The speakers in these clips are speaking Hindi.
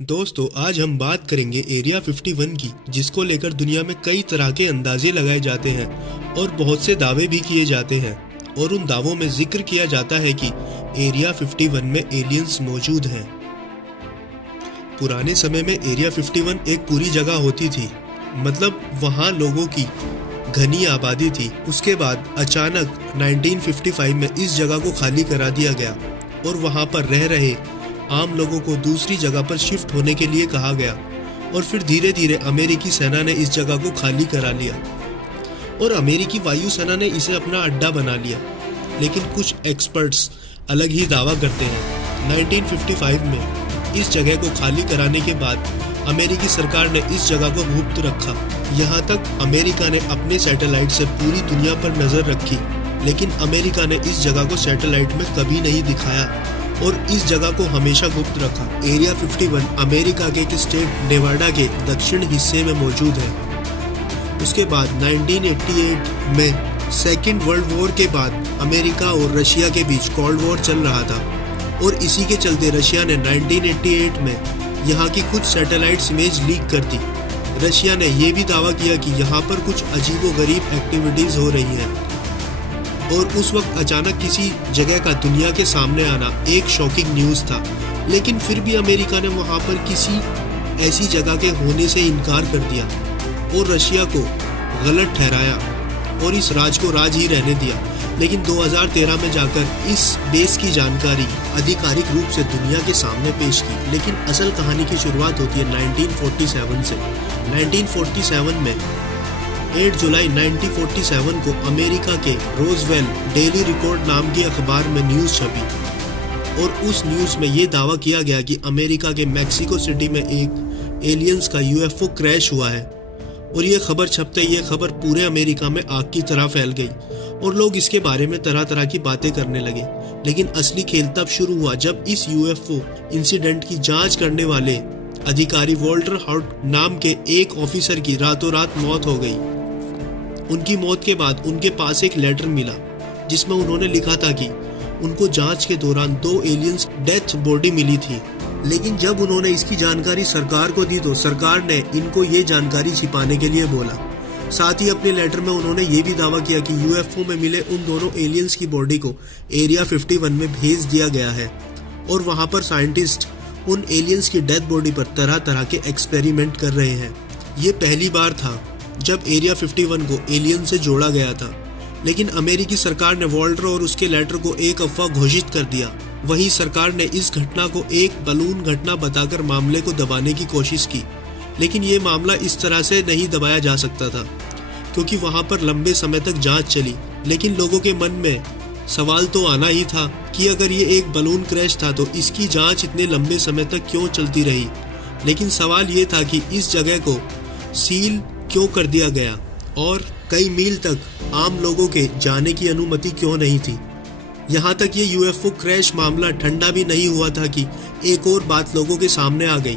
दोस्तों, आज हम बात करेंगे एरिया 51 की, जिसको लेकर दुनिया में कई तरह के अंदाजे लगाए जाते हैं और बहुत से दावे भी किए जाते हैं। और उन दावों में जिक्र किया जाता है कि एरिया 51 में एलियंस मौजूद हैं। पुराने समय में एरिया 51 एक पूरी जगह होती थी, मतलब वहाँ लोगों की घनी आबादी थी। उसके बाद अचानक 1955 में इस जगह को खाली करा दिया गया और वहाँ पर रह रहे आम लोगों को दूसरी जगह पर शिफ्ट होने के लिए कहा गया। और फिर धीरे धीरे अमेरिकी सेना ने इस जगह को खाली करा लिया और अमेरिकी वायुसेना ने इसे अपना अड्डा बना लिया। लेकिन कुछ एक्सपर्ट्स अलग ही दावा करते हैं। 1955 में इस जगह को खाली कराने के बाद अमेरिकी सरकार ने इस जगह को गुप्त रखा। यहाँ तक अमेरिका ने अपने सैटेलाइट से पूरी दुनिया पर नज़र रखी, लेकिन अमेरिका ने इस जगह को सैटेलाइट में कभी नहीं दिखाया और इस जगह को हमेशा गुप्त रखा। एरिया 51 अमेरिका के एक स्टेट नेवाडा के दक्षिण हिस्से में मौजूद है। उसके बाद 1988 में सेकेंड वर्ल्ड वॉर के बाद अमेरिका और रशिया के बीच कोल्ड वॉर चल रहा था और इसी के चलते रशिया ने 1988 में यहाँ की कुछ सैटेलाइट्स इमेज लीक कर दी। रशिया ने यह भी दावा किया कि यहाँ पर कुछ अजीबोगरीब एक्टिविटीज़ हो रही हैं और उस वक्त अचानक किसी जगह का दुनिया के सामने आना एक शॉकिंग न्यूज़ था। लेकिन फिर भी अमेरिका ने वहाँ पर किसी ऐसी जगह के होने से इनकार कर दिया और रशिया को गलत ठहराया और इस राज को राज ही रहने दिया। लेकिन 2013 में जाकर इस बेस की जानकारी आधिकारिक रूप से दुनिया के सामने पेश की। लेकिन असल कहानी की शुरुआत होती है 1947 से। 1947 में 8 जुलाई 1947 को अमेरिका के रोजवेल डेली रिकॉर्ड नाम की अखबार में न्यूज़ छपी और उस न्यूज़ में ये दावा किया गया कि अमेरिका के मैक्सिको सिटी में एक एलियंस का यूएफओ क्रैश हुआ है। और ये खबर छपते ही ये खबर पूरे अमेरिका में आग की तरह फैल गई और लोग इसके बारे में तरह तरह की बातें करने लगे। लेकिन असली खेल तब शुरू हुआ जब इस यूएफओ इंसिडेंट की जाँच करने वाले अधिकारी वॉल्टर हार्ट नाम के एक ऑफिसर की रातों रात मौत हो गई। उनकी मौत के बाद उनके पास एक लेटर मिला जिसमें उन्होंने लिखा था कि उनको जांच के दौरान 2 एलियंस डेथ बॉडी मिली थी। लेकिन जब उन्होंने इसकी जानकारी सरकार को दी तो सरकार ने इनको ये जानकारी छिपाने के लिए बोला। साथ ही अपने लेटर में उन्होंने ये भी दावा किया कि यूएफओ में मिले उन दोनों एलियंस की बॉडी को एरिया 51 में भेज दिया गया है और वहाँ पर साइंटिस्ट उन एलियंस की डेथ बॉडी पर तरह तरह के एक्सपेरिमेंट कर रहे हैं। ये पहली बार था जब एरिया 51 को एलियन से जोड़ा गया था। लेकिन अमेरिकी सरकार ने वॉल्टर और उसके लेटर को एक अफवाह घोषित कर दिया। वहीं सरकार ने इस घटना को एक बलून घटना बताकर मामले को दबाने की कोशिश की। लेकिन ये मामला इस तरह से नहीं दबाया जा सकता था क्योंकि वहाँ पर लंबे समय तक जांच चली। लेकिन लोगों के मन में सवाल तो आना ही था कि अगर ये एक बलून क्रैश था तो इसकी जाँच इतने लंबे समय तक क्यों चलती रही। लेकिन सवाल ये था कि इस जगह को सील क्यों कर दिया गया और कई मील तक आम लोगों के जाने की अनुमति क्यों नहीं थी। यहाँ तक ये यूएफओ क्रैश मामला ठंडा भी नहीं हुआ था कि एक और बात लोगों के सामने आ गई।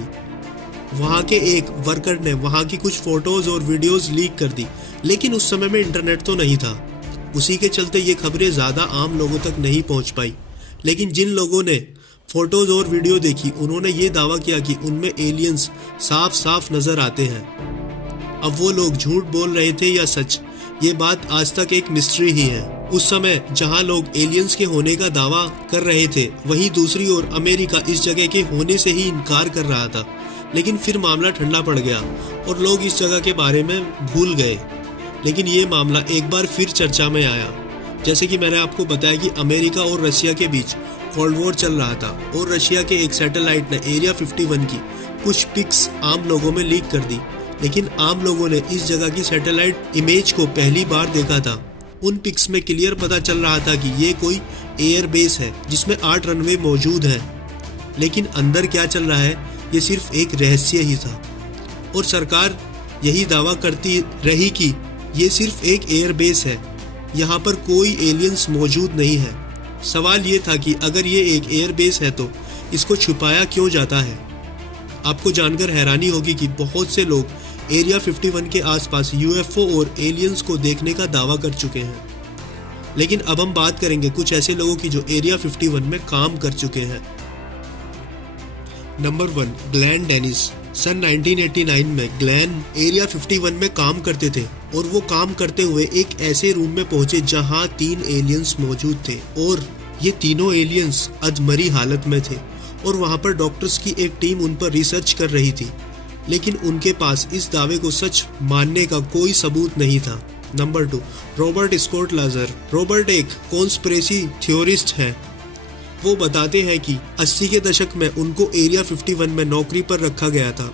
वहाँ के एक वर्कर ने वहाँ की कुछ फोटोज और वीडियोस लीक कर दी। लेकिन उस समय में इंटरनेट तो नहीं था, उसी के चलते ये खबरें ज़्यादा आम लोगों तक नहीं पहुँच पाई। लेकिन जिन लोगों ने फोटोज और वीडियो देखी उन्होंने ये दावा किया कि उनमें एलियंस साफ साफ नज़र आते हैं। अब वो लोग झूठ बोल रहे थे या सच, ये बात आज तक एक मिस्ट्री ही है। उस समय जहां लोग एलियंस के होने का दावा कर रहे थे, वहीं दूसरी ओर अमेरिका इस जगह के होने से ही इनकार कर रहा था। लेकिन फिर मामला ठंडा पड़ गया और लोग इस जगह के बारे में भूल गए। लेकिन ये मामला एक बार फिर चर्चा में आया। जैसे कि मैंने आपको बताया कि अमेरिका और रशिया के बीच कोल्ड वॉर चल रहा था और रशिया के एक सैटेलाइट ने एरिया 51 की कुछ पिक्स आम लोगों में लीक कर दी। लेकिन आम लोगों ने इस जगह की सैटेलाइट इमेज को पहली बार देखा था। उन पिक्स में क्लियर पता चल रहा था कि ये कोई एयर बेस है जिसमें 8 रनवे मौजूद हैं। लेकिन अंदर क्या चल रहा है ये सिर्फ एक रहस्य ही था और सरकार यही दावा करती रही कि ये सिर्फ एक एयर बेस है, यहाँ पर कोई एलियंस मौजूद नहीं है। सवाल ये था कि अगर ये एक एयर बेस है तो इसको छुपाया क्यों जाता है। आपको जानकर हैरानी होगी कि बहुत से लोग एरिया 51 के आसपास यूएफओ और एलियंस को देखने का दावा कर चुके हैं। लेकिन अब हम बात करेंगे कुछ ऐसे लोगों की जो एरिया 51 में काम कर चुके हैं। Number 1, Glenn Dennis. सन 1989 में ग्लेन एरिया 51 में काम करते थे और वो काम करते हुए एक ऐसे रूम में पहुंचे जहां 3 एलियंस मौजूद थे और ये तीनों एलियंस अधमरी हालत में थे और वहां पर डॉक्टर्स की एक टीम उन पर रिसर्च कर रही थी, लेकिन उनके पास इस दावे को सच मानने का कोई सबूत नहीं था। नंबर 2, रॉबर्ट स्कॉट लाजर। रॉबर्ट एक कॉन्स्पिरेसी थ्योरिस्ट है। वो बताते हैं कि 80 के दशक में उनको एरिया 51 में नौकरी पर रखा गया था।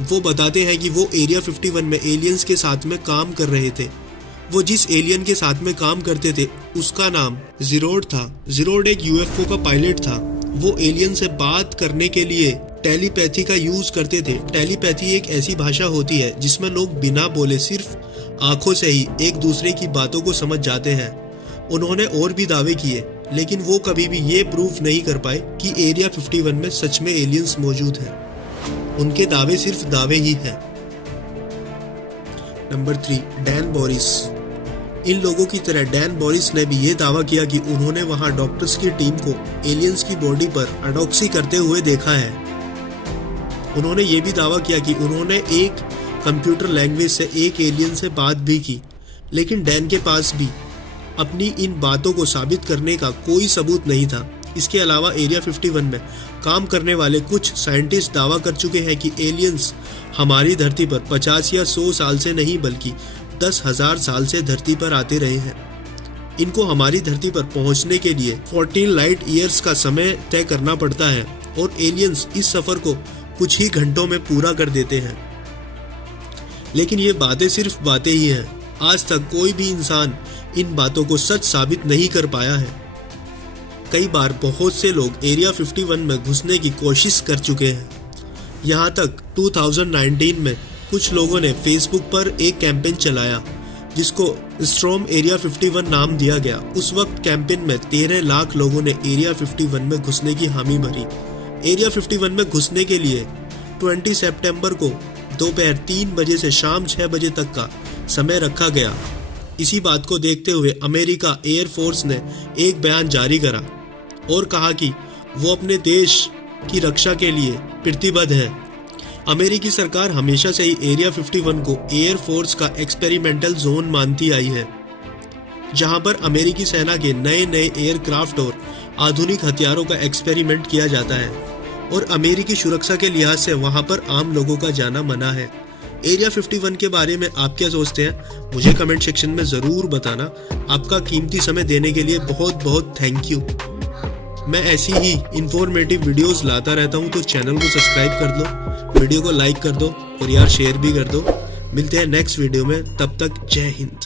वो बताते हैं कि वो एरिया 51 में एलियंस के साथ में काम कर रहे थे। वो जिस एलियन के साथ में काम करते थे उसका नाम ज़ीरोड था। ज़ीरोड एक यूएफओ का पायलट था। वो एलियन से बात करने के लिए टेलीपैथी का यूज करते थे। टेलीपैथी एक ऐसी भाषा होती है जिसमें लोग बिना बोले सिर्फ आंखों से ही एक दूसरे की बातों को समझ जाते हैं। उन्होंने और भी दावे किए, लेकिन वो कभी भी ये प्रूफ नहीं कर पाए कि एरिया 51 में सच में एलियंस मौजूद हैं। उनके दावे सिर्फ दावे ही हैं। Number 3, Dan Boris. इन लोगों की तरह डैन बोरिस ने भी ये दावा किया कि उन्होंने वहां डॉक्टर्स की टीम को एलियंस की बॉडी पर ऑटोप्सी करते हुए देखा है। उन्होंने ये भी दावा किया कि उन्होंने एक कंप्यूटर लैंग्वेज से एक एलियन से बात भी की, लेकिन डैन के पास भी अपनी इन बातों को साबित करने का कोई सबूत नहीं था। इसके अलावा एरिया 51 में काम करने वाले कुछ साइंटिस्ट दावा कर चुके हैं कि एलियंस हमारी धरती पर 50 या 100 साल से नहीं बल्कि 10,000 साल से धरती पर आते रहे हैं। इनको हमारी धरती पर पहुंचने के लिए 14 लाइट ईयर्स का समय तय करना पड़ता है और एलियंस इस सफर को कुछ ही घंटों में पूरा कर देते हैं। लेकिन ये बातें सिर्फ बातें ही हैं। आज तक कोई भी इंसान इन बातों को सच साबित नहीं कर पाया है। कई बार बहुत से लोग एरिया 51 में घुसने की कोशिश कर चुके हैं। यहाँ तक 2019 में कुछ लोगों ने फेसबुक पर एक कैंपेन चलाया जिसको स्ट्रॉम एरिया 51 नाम दिया गया। उस वक्त कैंपेन में 13 लाख लोगों ने एरिया 51 में घुसने की हामी भरी। एरिया 51 में घुसने के लिए 20 सितंबर को दोपहर 3 बजे से शाम 6 बजे तक का समय रखा गया। इसी बात को देखते हुए अमेरिका एयर फोर्स ने एक बयान जारी करा और कहा कि वो अपने देश की रक्षा के लिए प्रतिबद्ध है। अमेरिकी सरकार हमेशा से ही एरिया 51 को एयर फोर्स का एक्सपेरिमेंटल जोन मानती आई है, जहां पर अमेरिकी सेना के नए नए एयरक्राफ्ट और आधुनिक हथियारों का एक्सपेरिमेंट किया जाता है और अमेरिकी सुरक्षा के लिहाज से वहां पर आम लोगों का जाना मना है। एरिया 51 के बारे में आप क्या सोचते हैं, मुझे कमेंट सेक्शन में ज़रूर बताना। आपका कीमती समय देने के लिए बहुत बहुत थैंक यू। मैं ऐसी ही इंफॉर्मेटिव वीडियोस लाता रहता हूं, तो चैनल को सब्सक्राइब कर दो, वीडियो को लाइक कर दो और यार शेयर भी कर दो। मिलते हैं नेक्स्ट वीडियो में, तब तक जय हिंद।